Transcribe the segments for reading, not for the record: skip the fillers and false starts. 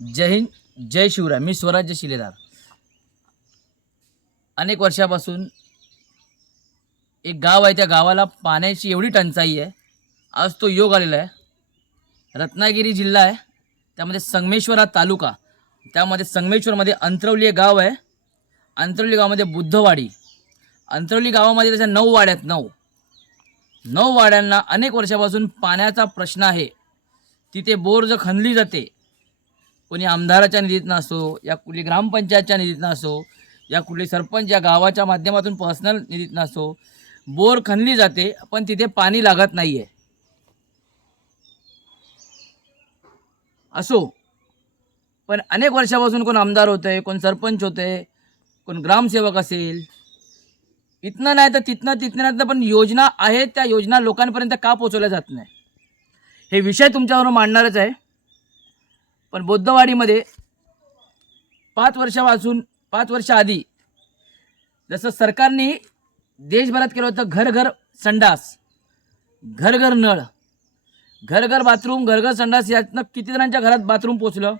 जय हिंद, जय शिवराय. मी स्वराज्य शिलेदार. अनेक वर्षापासून एक गाव आहे, त्या गावाला पाण्याची एवढी टंचाई आहे. आज तो योग आलेला आहे. रत्नागिरी जिल्हा आहे, त्यामध्ये संगमेश्वर हा तालुका, त्यामध्ये संगमेश्वरमध्ये अंतरवली हे गाव आहे. अंतरवली गावामध्ये बुद्धवाडी. अंतरवली गावामध्ये त्याच्या 9 वाड्या आहेत. 9 वाड्यांना अनेक वर्षापासून पाण्याचा प्रश्न आहे. तिथे बोर जर खणली जाते, कोणी आमदाराच्या निधीतनं असो, या कुठली ग्रामपंचायतच्या निधीतनं असो, या कुठले सरपंच या गावाच्या माध्यमातून पर्सनल निधीतनं असो, बोर खणली जाते, पण तिथे पाणी लागत नाही आहे. असो, पण अनेक वर्षापासून कोण आमदार होते, कोण सरपंच होते, कोण ग्रामसेवक असेल, इथनं नाही तर तिथनं पण योजना आहेत, त्या योजना लोकांपर्यंत का पोहोचवल्या जात नाही, हे विषय तुमच्यावर मांडणारच आहे. पण बुद्धवाडीमध्ये 5 वर्ष आधी जसं सरकारने देशभरात केलं होतं घर घर संडास, घर घर नळ, घर घर बाथरूम, घर घर संडास, यातनं किती जणांच्या घरात बाथरूम पोचलं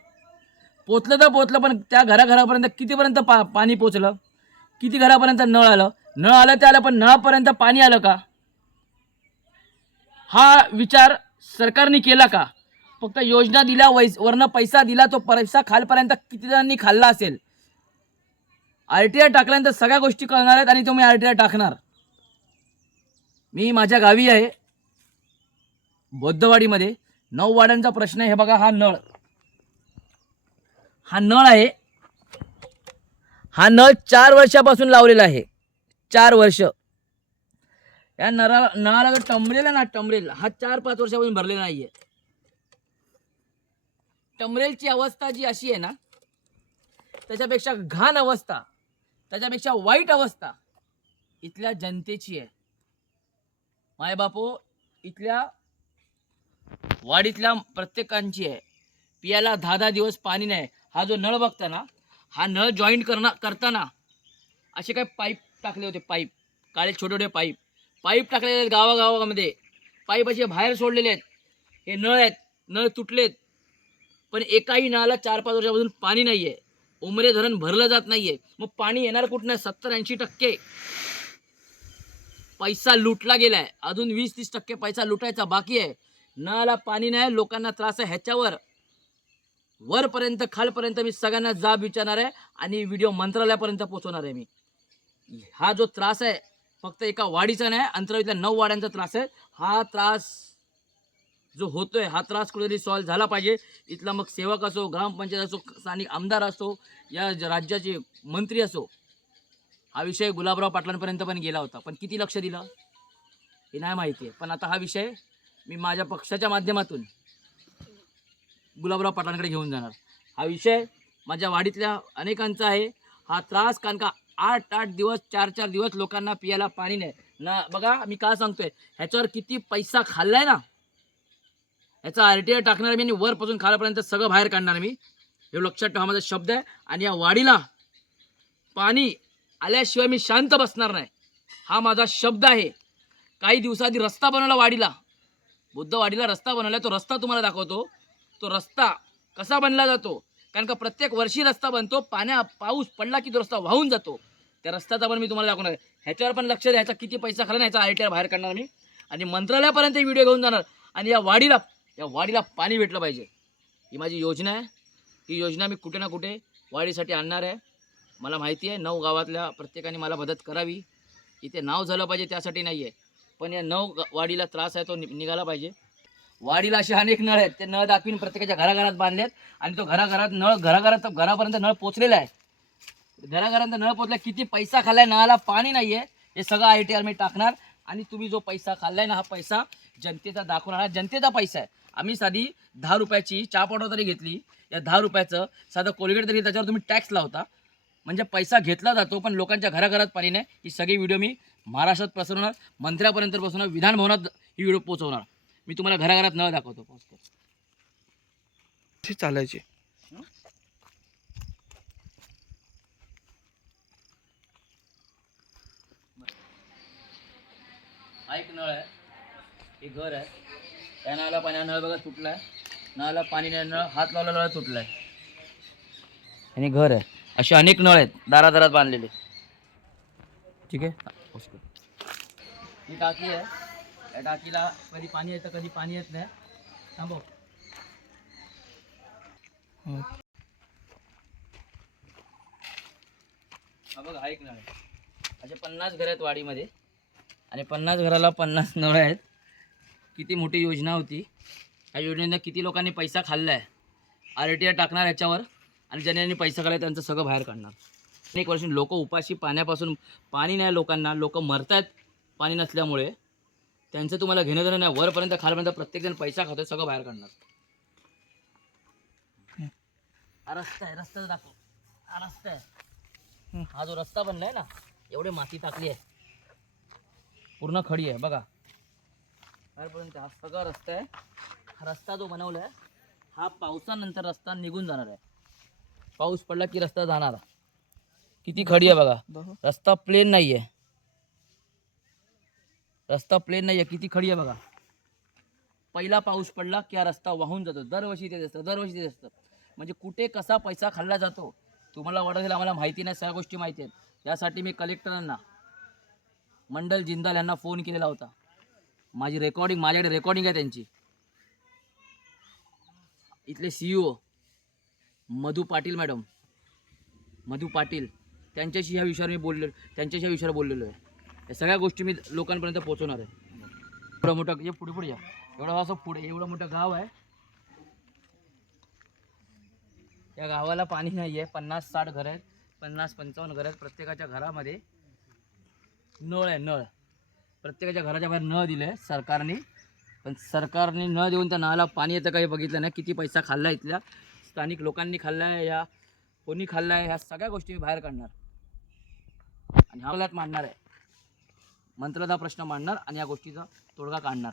तर पोचलं, पण त्या घरापर्यंत कितीपर्यंत पाणी पोचलं, किती घरापर्यंत नळ आलं ते आलं, पण नळापर्यंत पाणी आलं का, हा विचार सरकारने केला का? फक्त योजना दिल्या, वरनं पैसा दिला, तो पैसा खालपर्यंत किती जणांनी खाल्ला असेल. RTI टाकल्यानंतर सगळ्या गोष्टी कळणार आहेत आणि तुम्ही RTI टाकणार. मी माझ्या गावी आहे बुद्धवाडीमध्ये. 9 वाड्यांचा प्रश्न आहे. हे बघा, हा नळ आहे. हा नळ 4 वर्षापासून लावलेला आहे. 4 वर्ष. या नळाला जो टमरेल ना, टमरेल हा 4-5 वर्षापासून भरलेला नाहीये. टमरेलची अवस्था जी अशी आहे ना, त्याच्यापेक्षा घाण अवस्था, त्याच्यापेक्षा वाईट अवस्था इथल्या जनतेची आहे. मायबापो, इथल्या वाडीतल्या प्रत्येकांची आहे. पियाला 10-10 दिवस पाणी नाही. हा जो नळ बघता ना, हा नळ जॉईंट करताना असे काही पाईप टाकले होते. काळे छोटे पाईप टाकलेले आहेत गावागावामध्ये. पाईप असे बाहेर सोडलेले आहेत. हे नळ आहेत, नळ तुटलेत, पण एकाही नळाला 4-5 वर्षापासून पाणी नाहीये. उमरे धरण भरलं जात नाहीये. मग पाणी येणार कुठनं? 70-80% पैसा लुटला गेलाय. अजून 20-30% पैसा लुटायचा बाकी आहे. नळाला पाणी नाही, लोकांना त्रास आहे. ह्याच्यावर वरपर्यंत खालपर्यंत मी सगळ्यांना जाब विचारणार आहे आणि व्हिडिओ मंत्रालयापर्यंत पोहोचवणार आहे. मी हा जो त्रास आहे फक्त एका वाडीचा नाही, अंतराळीतल्या 9 वाड्यांचा त्रास आहे. हा त्रास जो होतोय, हा त्रास कुठेतरी सॉल्व्ह झाला पाहिजे. इथला मग सेवक असो, ग्रामपंचायत असो, स्थानिक आमदार असो, या राज्याचे मंत्री असो, हा विषय गुलाबराव पाटलांपर्यंत पण गेला होता, पण किती लक्ष दिलं हे नाही माहिती आहे. पण आता हा विषय मी माझ्या पक्षाच्या माध्यमातून गुलाबराव पाटलांकडे घेऊन जाणार. हा विषय माझ्या वाडीतल्या अनेकांचा आहे. हा त्रास, कारण का 8-8 दिवस, 4-4 दिवस लोकांना पियाला पाणी नाही ना. बघा, मी काय सांगतोय, ह्याच्यावर किती पैसा खाल्लाय ना, ह्याचा RTI टाकणार मी आणि वरपासून खालापर्यंत सगळं बाहेर काढणार मी. हे लक्षात ठेवा, माझा शब्द आहे. आणि या वाडीला पाणी आल्याशिवाय मी शांत बसणार नाही, हा माझा शब्द आहे. काही दिवसाआधी रस्ता बनवला वाडीला, बुद्धवाडीला रस्ता बनवला. तो रस्ता तुम्हाला दाखवतो. तो रस्ता कसा बनला जातो, कारण का प्रत्येक वर्षी रस्ता बनतो. पाऊस पडला की तो रस्ता वाहून जातो. त्या रस्त्याचा पण मी तुम्हाला दाखवणार आहे. ह्याच्यावर पण लक्ष द्यायचा, किती पैसा खाला नाही, ह्याचा RTI बाहेर काढणार मी आणि मंत्रालयापर्यंत व्हिडिओ घेऊन जाणार. आणि या वाडीला पाणी भेटलं पाहिजे, ही माझी योजना आहे. ही योजना मी कुठे ना कुठे वाडीसाठी आणणार आहे. मला माहिती आहे 9 गावातल्या प्रत्येकाने मला मदत करावी. इथे नाव झालं पाहिजे त्यासाठी नाही आहे, पण या 9 वाडीला त्रास आहे, तो निघाला पाहिजे. वाडीला असे अनेक नळ आहेत, ते नळ दाखवीन प्रत्येकाच्या घराघरात बांधलेत. आणि तो घरापर्यंत नळ पोचलेला आहे. घराघरात नळ पोचला. किती पैसा खाल्लाय, नळाला पाणी नाही आहे, हे सगळं RTI मी टाकणार. आणि तुम्ही जो पैसा खाल्लाय ना, हा पैसा जनतेचा दाखवणार. हा जनतेचा पैसा आहे. आम्ही साधी 10 रुपयाची चहा पावडर तरी घेतली, या 10 रुपयाचं साधं कोलगेट तरी, त्याच्यावर तुम्ही टॅक्स लावता. म्हणजे पैसा घेतला जातो, पण लोकांच्या घराघरात पाणी नाही. ही सगळी व्हिडिओ मी महाराष्ट्रात पसरवणार, मंत्र्यापर्यंत पसरवणार, विधान भवनात ही व्हिडिओ पोहोचवणार. मी तुम्हाला घराघरात नळ दाखवतो. चालायचे हा एक नळ आहे, हे घर आहे. त्या नळाला पाणी, नळ बघा तुटला आहे. नळाला पाणी नाही, नळ हात लावला, नळ तुटला आहे. आणि घर आहे. असे अनेक नळ आहेत दारादारात बांधलेले. ठीक आहे. ही टाकी आहे. या टाकीला कधी पाणी येतं कधी पाणी येत नाही. थांबव. हा बघ, हा एक नळ आहे. असे 50 घर आहेत वाडीमध्ये आणि 50 घराला 50 नळ आहेत. किती मोठी योजना होती. या योजनेनं किती लोकांनी पैसा खाल्लाय. RTI टाकणार याच्यावर आणि ज्यांनी पैसा खाल्लाय त्यांचं सगळं बाहेर काढणार. अनेक वर्ष लोक उपाशी पाण्यापासून, पाणी नाही लोकांना, लोक मरतात पाणी नसल्यामुळे. त्यांचं तुम्हाला घेणं देणं नाही. वरपर्यंत खालपर्यंत प्रत्येकजण पैसा खातोय, सगळं बाहेर काढणार. हा रस्ता आहे, रस्ता दाखव. हा रस्ता आहे. हा जो रस्ता बनलाय ना, एवढे माती टाकली आहे, पूर्ण खडी आहे बघा बाहेरपर्यंत. हा सगळा रस्ता आहे. हा रस्ता जो बनवलाय हा पावसानंतर रस्ता निघून जाणार आहे. पाऊस पडला की रस्ता जाणार. किती खडी आहे बघा. रस्ता प्लेन नाही आहे. रस्ता प्लेन नाही आहे. किती खडी आहे बघा. पहिला पाऊस पडला की हा रस्ता वाहून जातो. दरवर्षी तेच असतं, दरवर्षी तेच असतं. म्हणजे कुठे कसा पैसा खाल्ला जातो तुम्हाला वाटत असेल आम्हाला माहिती नाही. सगळ्या गोष्टी माहिती आहेत. त्यासाठी मी कलेक्टरांना, मंडल जिंदाल यांना फोन केलेला होता. माझी रेकॉर्डिंग, माझ्याकडे रेकॉर्डिंग आहे त्यांची. इथले CEO मधु पाटील मॅडम, मधु पाटील, त्यांच्याशी ह्या विषयावर मी बोललो, त्यांच्याशी ह्या विषयावर बोललेलो आहे. या सगळ्या गोष्टी मी लोकांपर्यंत पोहोचवणार आहे. एवढं मोठं, हे पुढे पुढे या. एवढं असं पुढे एवढं मोठं गाव आहे. या गावाला पाणी नाही आहे. 50-60 घर आहेत, 50-55 घर आहेत. प्रत्येकाच्या घरामध्ये नळ आहे. नळ प्रत्येकाच्या घराच्या बाहेर नळ दिले सरकारने. पण सरकारने न देऊन त्या नळाला पाणी येतं काही बघितलं नाही. किती पैसा खाल्ला इथल्या स्थानिक लोकांनी खाल्लाय, या कोणी खाल्लाय, ह्या सगळ्या गोष्टी मी बाहेर काढणार आणि हा मांडणार आहे. मंत्रालयात प्रश्न मांडणार आणि या गोष्टीचा तोडगा काढणार.